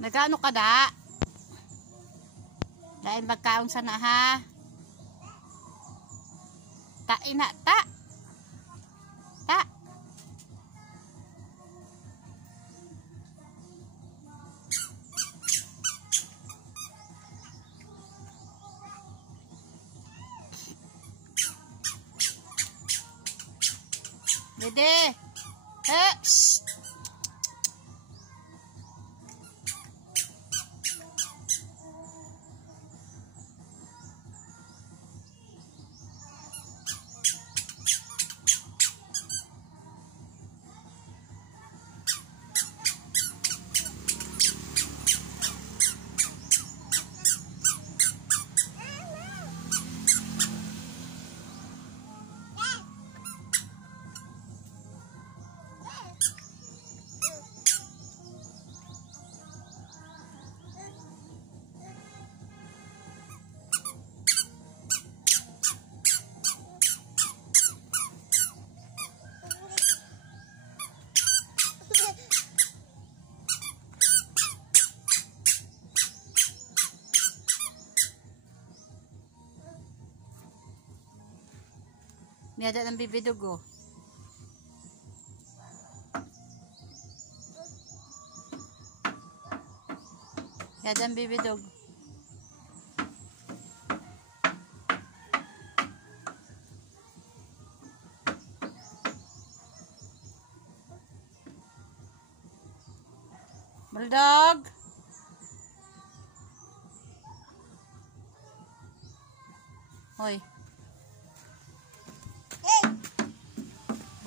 Nagano ka da? Dahil magkaon sana ha. Ta ina ta. Ta. Dede. Shh. May ada ng bibidog oh. May ada ng bibidog. Bulldog. Hoy.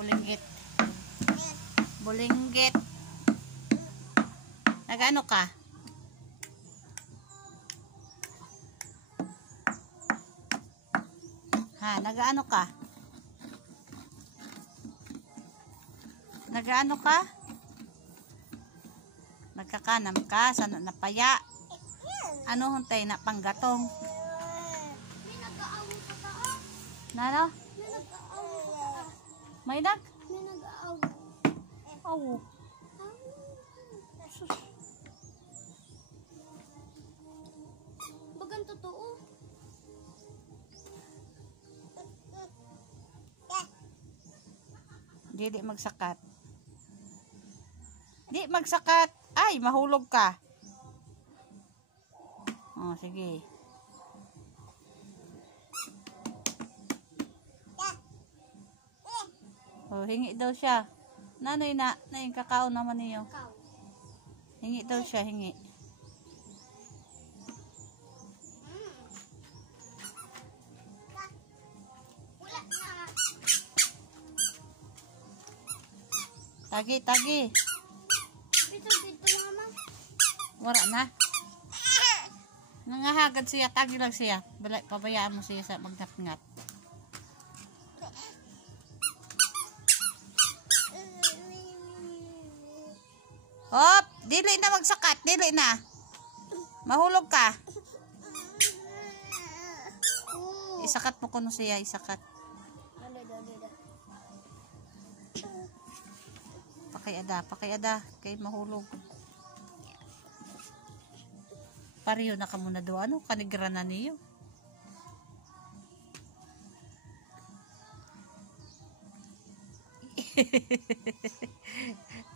Bulinggit. Bulinggit. Nagano ka? Ha, nagaano ka? Nagaano ka? Nagkakanam ka sa napaya. Ano huntay na panggatong? Nano? May nag? May nag-aaw. Oh. Bagang totoo. Di magsakat. Di magsakat. Ay, mahulog ka. Oh, sige. Oh, hingi daw siya. Nanoy na yung kakao naman niyo. Hingi daw siya, hingi. Tagi, tagi. Dito mama. Wala na. Nangahagad siya, tagi lang siya. Pabayaan mo siya sa magnat-ngat. Hop, dili na magsakat, dili na. Mahulog ka. Isakat mo kuno siya, isakat. Pakiada, kay mahulog. Pariyo na ka muna do, ano, kanigra na niyo.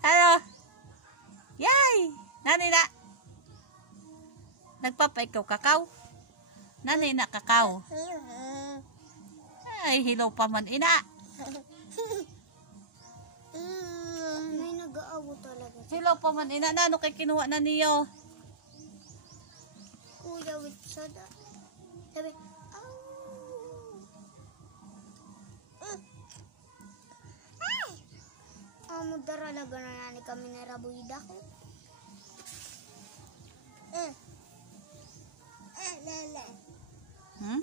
Ano? Yay! Nanay na. Nagpapay ikaw kakao. Nanay na kakao. Ay, hilaw pa man ina. May nag-aaw talaga. Hilaw pa man ina. Nano kay kinuha na niyo? Kuya with soda. Sabi, mudara laga na nani kami na rabuida ko. Hmm?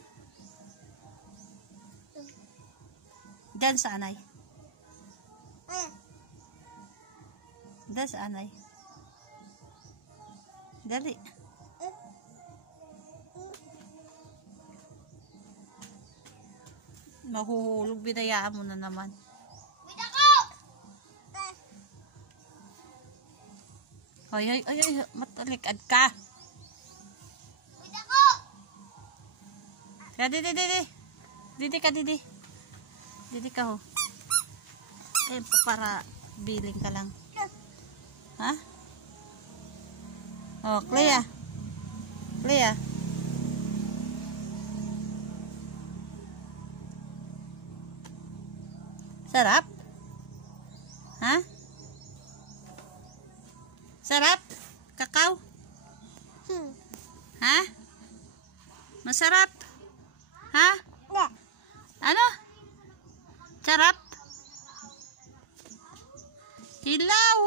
Diyan sa anay. Diyan sa anay. Dali. Mahuhulog, binayaan mo na naman. Hoy, hoy, hoy, hoy, matalikad ka. Ya, didi, didi. Didi ka, didi. Didi ka, ho. Eh, para biling ka lang. Ha? Oh, Clea. Clea. Sarap? Ha? Sarap? Kakao? Ha? Masarap? Ha? Ano? Sarap? Hilaw!